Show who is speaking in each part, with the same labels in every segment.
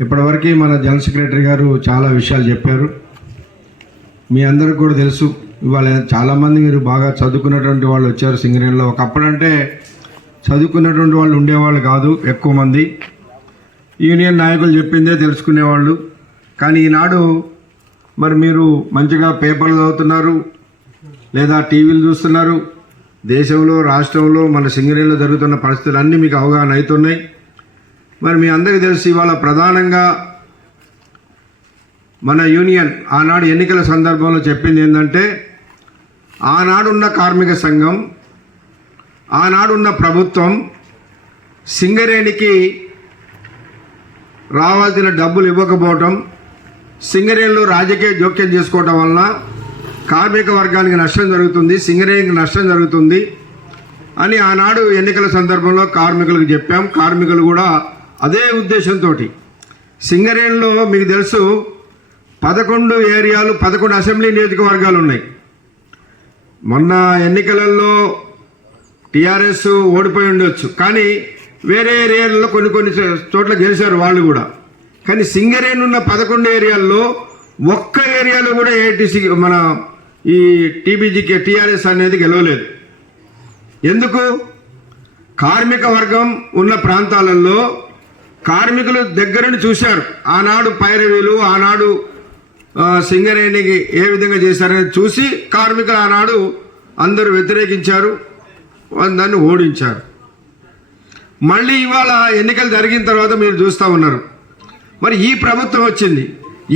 Speaker 1: ఇప్పటివరకు మన general secretary గారు చాలా విషయాలు చెప్పారు. మీ అందరికి కూడా తెలుసు ఇవాళ చాలామంది మీరు బాగా చదువుకున్నటువంటి వాళ్ళు వచ్చారు సింగరేణిలో. ఒకప్పుడంటే చదువుకున్నటువంటి వాళ్ళు ఉండేవాళ్ళు కాదు ఎక్కువ మంది. యూనియన్ నాయకులు చెప్పిందే తెలుసుకునేవాళ్ళు. కానీ ఈనాడు మరి మీరు మంచిగా పేపర్లు చదువుతున్నారు లేదా టీవీలు చూస్తున్నారు. దేశంలో రాష్ట్రంలో మన సింగరేణిలో జరుగుతున్న పరిస్థితులు అన్నీ మీకు అవగాహన అవుతున్నాయి. మరి మీ అందరికీ తెలిసి ఇవాళ ప్రధానంగా మన యూనియన్ ఆనాడు ఎన్నికల సందర్భంలో చెప్పింది ఏంటంటే ఆనాడున్న కార్మిక సంఘం ఆనాడున్న ప్రభుత్వం సింగరేణికి రావాల్సిన డబ్బులు ఇవ్వకపోవటం సింగరేణిలో రాజకీయ జోక్యం చేసుకోవటం వలన కార్మిక వర్గానికి నష్టం జరుగుతుంది సింగరేణికి నష్టం జరుగుతుంది అని ఆనాడు ఎన్నికల సందర్భంలో కార్మికులకు చెప్పాం. కార్మికులు కూడా అదే ఉద్దేశంతో సింగరేణిలో మీకు తెలుసు పదకొండు ఏరియాలు పదకొండు అసెంబ్లీ నియోజకవర్గాలు ఉన్నాయి మొన్న ఎన్నికలలో టీఆర్ఎస్ ఓడిపోయి ఉండొచ్చు. కానీ వేరే ఏరియాలలో కొన్ని కొన్ని చోట్ల గెలిచారు వాళ్ళు కూడా. కానీ సింగరేణి ఉన్న పదకొండు ఏరియాల్లో ఒక్క ఏరియాలో కూడా ఏటీసీ మన ఈ టీబీజీకే టీఆర్ఎస్ అనేది గెలవలేదు. ఎందుకు? కార్మిక వర్గం ఉన్న ప్రాంతాలలో కార్మికులు దగ్గరని చూశారు. ఆనాడు పైరవీలు ఆనాడు సింగరేణికి ఏ విధంగా చేశారని చూసి కార్మికులు ఆనాడు అందరూ వ్యతిరేకించారు దాన్ని ఓడించారు. మళ్ళీ ఇవాళ ఎన్నికలు జరిగిన తర్వాత మీరు చూస్తూ ఉన్నారు. మరి ఈ ప్రభుత్వం వచ్చింది.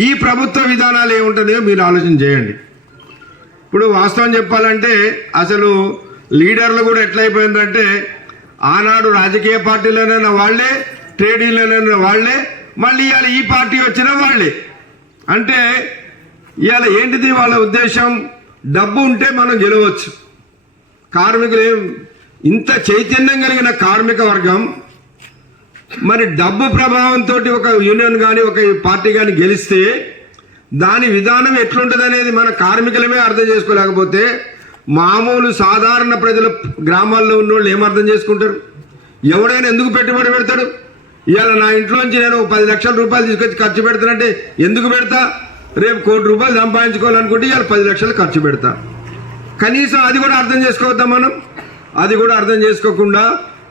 Speaker 1: ఈ ప్రభుత్వ విధానాలు ఏముంటుందో మీరు ఆలోచన చేయండి. ఇప్పుడు వాస్తవం చెప్పాలంటే అసలు లీడర్లు కూడా ఎట్లయిపోయిందంటే ఆనాడు రాజకీయ పార్టీలోనైనా వాళ్ళే ట్రేడ్ యూనియన్ వాళ్ళే మళ్ళీ ఇవాళ ఈ పార్టీ వచ్చిన వాళ్ళే. అంటే ఇవాళ ఏంటిది వాళ్ళ ఉద్దేశం? డబ్బు ఉంటే మనం గెలవచ్చు. కార్మికులు ఇంత చైతన్యం కలిగిన కార్మిక వర్గం మరి డబ్బు ప్రభావంతో ఒక యూనియన్ కానీ ఒక పార్టీ కానీ గెలిస్తే దాని విధానం ఎట్లుంటుంది అనేది మన కార్మికులమే అర్థం చేసుకోలేకపోతే మామూలు సాధారణ ప్రజలు గ్రామాల్లో ఉన్న వాళ్ళు ఏమర్థం చేసుకుంటారు? ఎవడైనా ఎందుకు పెట్టుబడి పెడతాడు? ఇవాళ నా ఇంట్లోంచి నేను ఒక పది లక్షల రూపాయలు తీసుకొచ్చి ఖర్చు పెడతానంటే ఎందుకు పెడతా? రేపు కోటి రూపాయలు సంపాదించుకోవాలనుకుంటే ఇవాళ పది లక్షలు ఖర్చు పెడతా. కనీసం అది కూడా అర్థం చేసుకోవద్దాం మనం? అది కూడా అర్థం చేసుకోకుండా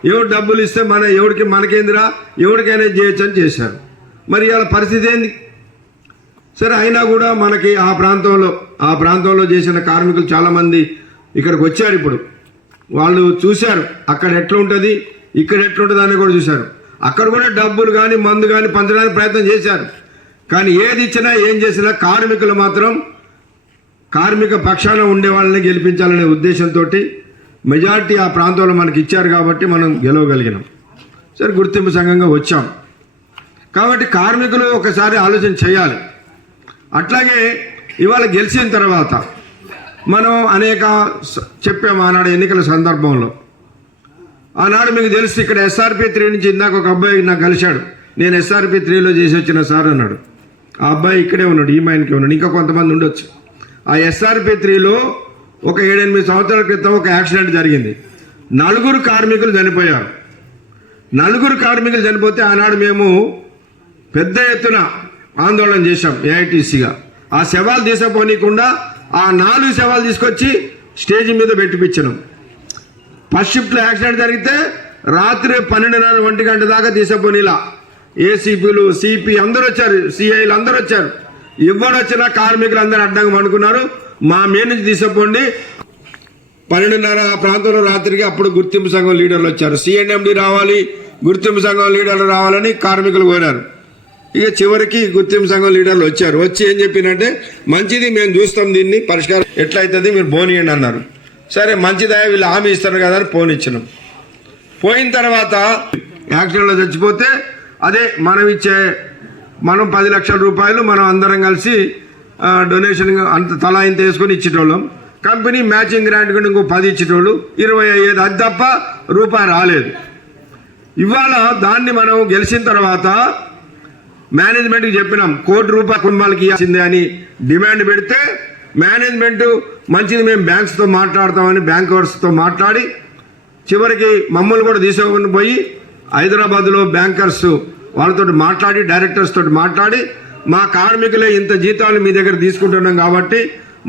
Speaker 1: ఎవరు డబ్బులు ఇస్తే మన ఎవరికి మనకేందిరా? ఎవరికైనా చేయొచ్చు అని చేశారు. మరి ఇవాళ పరిస్థితి ఏంది? సరే అయినా కూడా మనకి ఆ ప్రాంతంలో ఆ ప్రాంతంలో చేసిన కార్మికులు చాలామంది ఇక్కడికి వచ్చారు ఇప్పుడు. వాళ్ళు చూశారు అక్కడ ఎట్లా ఉంటుంది ఇక్కడ ఎట్లుంటుంది అని కూడా చూశారు. అక్కడ కూడా డబ్బులు కానీ మందు కానీ పంచడానికి ప్రయత్నం చేశారు. కానీ ఏది ఇచ్చినా ఏం చేసినా కార్మికులు మాత్రం కార్మిక పక్షాన ఉండే వాళ్ళని గెలిపించాలనే ఉద్దేశంతో మెజారిటీ ఆ ప్రాంతంలో మనకి ఇచ్చారు కాబట్టి మనం గెలవగలిగినాం. సరే గుర్తింపు సంఘంగా వచ్చాం. కాబట్టి కార్మికులు ఒకసారి ఆలోచన చేయాలి. అట్లాగే ఇవాళ గెలిచిన తర్వాత మనం అనేక చెప్పే చెప్పాము ఆనాడు ఎన్నికల సందర్భంలో. ఆనాడు మీకు తెలుసు ఇక్కడ ఎస్ఆర్పి త్రీ నుంచి ఇందాక ఒక అబ్బాయి నాకు కలిశాడు. నేను ఎస్ఆర్పి త్రీలో చేసి వచ్చిన సార్ అన్నాడు. ఆ అబ్బాయి ఇక్కడే ఉన్నాడు ఈ మైన్కి ఉన్నాడు ఇంకా కొంతమంది ఉండొచ్చు. ఆ ఎస్ఆర్పి త్రీలో ఒక ఏడెనిమిది సంవత్సరాల క్రితం ఒక యాక్సిడెంట్ జరిగింది. నలుగురు కార్మికులు చనిపోయారు. నలుగురు కార్మికులు చనిపోతే ఆనాడు మేము పెద్ద ఎత్తున ఆందోళన చేశాం ఏఐటీసీగా ఆ శవాలు తీసుకుపోనీయకుండా ఆ నాలుగు శవాలు తీసుకొచ్చి స్టేజ్ మీద పెట్టిపించినాం ఫస్ట్ షిఫ్ట్లో యాక్సిడెంట్ జరిగితే రాత్రి పన్నెండున్నర ఒంటి గంట దాకా తీసేపోనిలా ఏసీపీలు సిపి అందరూ వచ్చారు. సిఐలు అందరూ వచ్చారు. ఎవరు వచ్చినా కార్మికులు అందరూ అడ్డంగా అనుకున్నారు మా మీద నుంచి తీసేపోండి పన్నెండున్నర ఆ ప్రాంతంలో రాత్రికి అప్పుడు గుర్తింపు సంఘం లీడర్లు వచ్చారు. సిఎన్ఎండి రావాలి గుర్తింపు సంఘం లీడర్లు రావాలని కార్మికులు కోరారు ఇక చివరికి గుర్తింపు సంఘం లీడర్లు వచ్చారు. వచ్చి ఏం చెప్పినంటే మంచిది మేము చూస్తాం దీన్ని పరిష్కారం ఎట్లయితుంది మీరు పోనీయండి అన్నారు. సరే మంచిదయ వీళ్ళు హామీ ఇస్తారు కదా అని ఫోన్ ఇచ్చినాం. పోయిన తర్వాత యాక్సిడెంట్లో చచ్చిపోతే అదే మనం ఇచ్చే మనం పది లక్షల రూపాయలు మనం అందరం కలిసి డొనేషన్ అంత తలా ఇంత వేసుకొని ఇచ్చేటోళ్ళం. కంపెనీ మ్యాచింగ్ గ్రాంట్ కూడా ఇంకో పది ఇచ్చేటోళ్ళు. ఇరవై అయ్యేది అది తప్ప రూపాయి రాలేదు. ఇవాళ దాన్ని మనం గెలిచిన తర్వాత మేనేజ్మెంట్కి చెప్పినాం కోటి రూపాయ కుటుంబాలకి ఇవ్వాల్సిందే అని డిమాండ్ పెడితే మేనేజ్మెంట్ మంచిది మేము బ్యాంక్స్తో మాట్లాడతామని బ్యాంకర్స్తో మాట్లాడి చివరికి మమ్మల్ని కూడా తీసుకొని పోయి హైదరాబాద్లో బ్యాంకర్స్ వాళ్ళతో మాట్లాడి డైరెక్టర్స్ తోటి మాట్లాడి మా కార్మికులే ఇంత జీతాలు మీ దగ్గర తీసుకుంటున్నాం కాబట్టి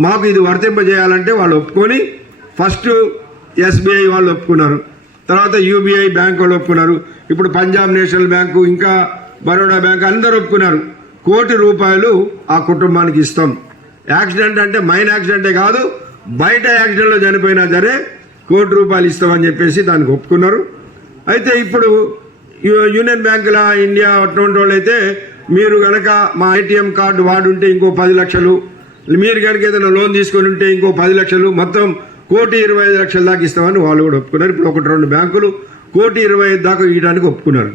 Speaker 1: మాకు ఇది వర్తింపజేయాలంటే వాళ్ళు ఒప్పుకొని ఫస్ట్ ఎస్బీఐ వాళ్ళు ఒప్పుకున్నారు. తర్వాత యూబీఐ బ్యాంక్ వాళ్ళు ఒప్పుకున్నారు. ఇప్పుడు పంజాబ్ నేషనల్ బ్యాంకు ఇంకా బరోడా బ్యాంక్ అందరూ ఒప్పుకున్నారు. కోటి రూపాయలు ఆ కుటుంబానికి ఇస్తాం. యాక్సిడెంట్ అంటే మైన్ యాక్సిడెంటే కాదు బయట యాక్సిడెంట్లో చనిపోయినా సరే కోటి రూపాయలు ఇస్తామని చెప్పేసి దానికి ఒప్పుకున్నారు. అయితే ఇప్పుడు యూనియన్ బ్యాంకుల ఇండియా అటువంటి వాళ్ళు అయితే మీరు కనుక మా ఏటీఎం కార్డు వాడుంటే ఇంకో పది లక్షలు మీరు కనుక ఏదైనా లోన్ తీసుకొని ఉంటే ఇంకో పది లక్షలు మొత్తం కోటి ఇరవై ఐదు లక్షల దాకా ఇస్తామని వాళ్ళు కూడా ఒప్పుకున్నారు. ఇప్పుడు ఒకటి రెండు బ్యాంకులు కోటి ఇరవై ఐదు దాకా ఇవ్వడానికి ఒప్పుకున్నారు.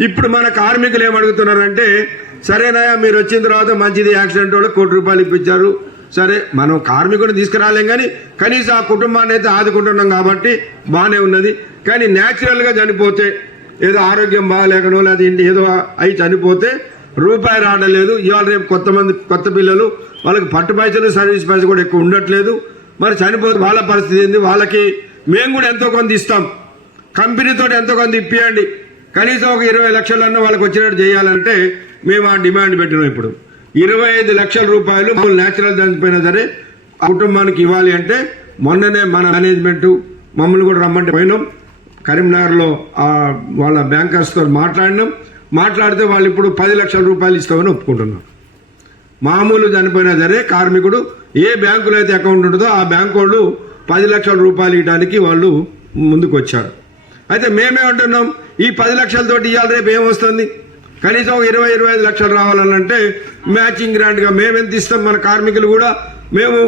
Speaker 1: ఇప్పుడు మన కార్మికులు ఏమడుగుతున్నారంటే సరేనాయా మీరు వచ్చిన తర్వాత మంచిది యాక్సిడెంట్ వాళ్ళు కోటి రూపాయలు ఇప్పించారు. సరే మనం కార్మికుడిని తీసుకురాలేం కానీ కనీసం ఆ కుటుంబాన్ని అయితే ఆదుకుంటున్నాం కాబట్టి బాగానే ఉన్నది. కానీ న్యాచురల్గా చనిపోతే ఏదో ఆరోగ్యం బాగాలేకనో లేదా ఏదో అయి చనిపోతే రూపాయి రావడం ఇవాళ రేపు కొత్త మంది కొత్త పిల్లలు వాళ్ళకి పట్టు పైసలు సర్వీస్ పైసలు కూడా ఎక్కువ ఉండట్లేదు. మరి చనిపోతే వాళ్ళ పరిస్థితి ఏంది? వాళ్ళకి మేము కూడా ఎంతో కొంత ఇస్తాం. కంపెనీతో ఎంతో కొంత ఇప్పియండి. కనీసం ఒక ఇరవై లక్షలన్నా వాళ్ళకి వచ్చినట్టు చేయాలంటే మేము ఆ డిమాండ్ పెట్టినాం ఇప్పుడు. ఇరవై ఐదు లక్షల రూపాయలు మామూలు న్యాచురల్ చనిపోయినా సరే కుటుంబానికి ఇవ్వాలి అంటే మొన్ననే మన మేనేజ్మెంట్ మమ్మల్ని కూడా రమ్మంటే పోయినాం. కరీంనగర్లో వాళ్ళ బ్యాంకర్స్తో మాట్లాడినాం. మాట్లాడితే వాళ్ళు ఇప్పుడు పది లక్షల రూపాయలు ఇస్తామని ఒప్పుకుంటున్నాం మామూలు చనిపోయినా సరే కార్మికుడు ఏ బ్యాంకులో అయితే అకౌంట్ ఉంటుందో ఆ బ్యాంకు వాళ్ళు పది లక్షల రూపాయలు ఇవ్వడానికి వాళ్ళు ముందుకు వచ్చారు అయితే మేమే ఉంటున్నాం ఈ పది లక్షలతోటి ఇవాళ రేపు ఏమొస్తుంది కనీసం ఒక ఇరవై ఇరవై ఐదు లక్షలు రావాలనంటే మ్యాచింగ్ గ్రాంట్గా మేము ఎంత ఇస్తాం మన కార్మికులు కూడా మేము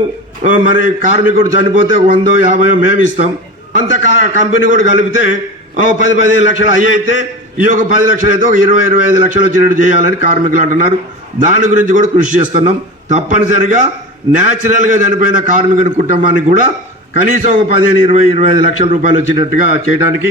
Speaker 1: మరి కార్మికుడు చనిపోతే ఒక వందో యాభయో మేము ఇస్తాం. అంత కంపెనీ కూడా కలిపితే పది పదిహేను లక్షలు అయ్యి అయితే ఈ ఒక పది లక్షలు అయితే ఒక ఇరవై ఇరవై ఐదు లక్షలు వచ్చినట్టు చేయాలని కార్మికులు అంటున్నారు. దాని గురించి కూడా కృషి చేస్తున్నాం. తప్పనిసరిగా న్యాచురల్గా చనిపోయిన కార్మికుని కుటుంబానికి కూడా కనీసం ఒక పదిహేను ఇరవై ఇరవై ఐదు లక్షల రూపాయలు వచ్చేటట్టుగా చేయడానికి